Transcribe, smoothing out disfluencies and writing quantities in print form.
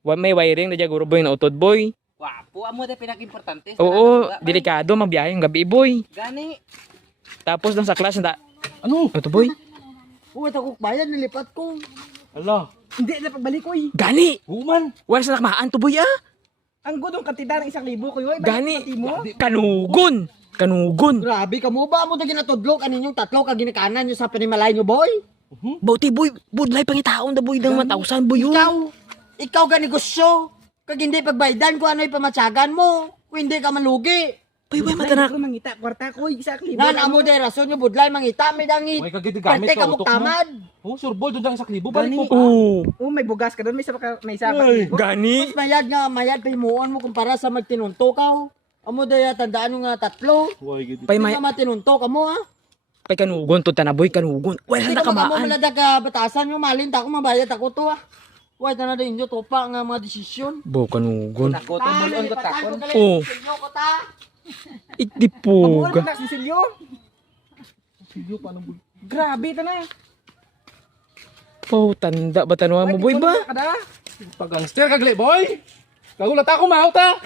May wiring na dyan guro boy na utod boy. Wapo, amo da pinaka-importante. Oo, delikado magbiyahe yung gabi boy. Gani. Tapos lang sa class na Ano? ito boy. Uy, ako bayan, nilipat ko. Ala. Hindi na pagbalik ko eh. Gani. Human. Wala sa nakmaan to boy ah. Ang gudong kantidad ng 1,000 ko yun. Gani. Kanugon. Kanugon. Grabe ka mo ba? Mo na ginatudlo kaninyong tatlo ka ginikanan nyo sa panimalay nyo, boy? Bauti boy, budlay pangitaon da boy ng 1,000 boy yun. Ikaw ka negosyo. Kag hindi pagbaydan ko ano ipamatsagan mo. Kung hindi ka malugi. Boy, boy, mata na. Mangita, kwarta ko, 1,000. Nan, amo de rason nyo budlay mangita, may dangi. Uy, kagiti gamit Parte ka mong tamad. Oh, surbol doon sa 1,000. Balik mo. Oo. Oh, may bugas ka doon, may isa Ay, Gani. Mas mayad nga, mayad pimuon mo kumpara sa magtinunto ka. Amo de tandaan nyo nga tatlo. Uy, gidi. Pay Hindi may ka matinunto ka mo ha. pay kanugon to na boy, kanugon. Wala Hindi na ka mo kamaan. maladag ka batasan nyo, malin ta ako mabayad ako to ha. Wait na din nyo, topa nga mga desisyon. Bo kanugon. Takot ang mulon ko takon. Oh. Ko ta. Itipuga. Si Silyo. Silyo, paano boy? Grabe ta na. Oh, tanda ba tanwa mo boy ba? Kada. Pag-gangster kagli, boy. Kagulat ako, mahal ta.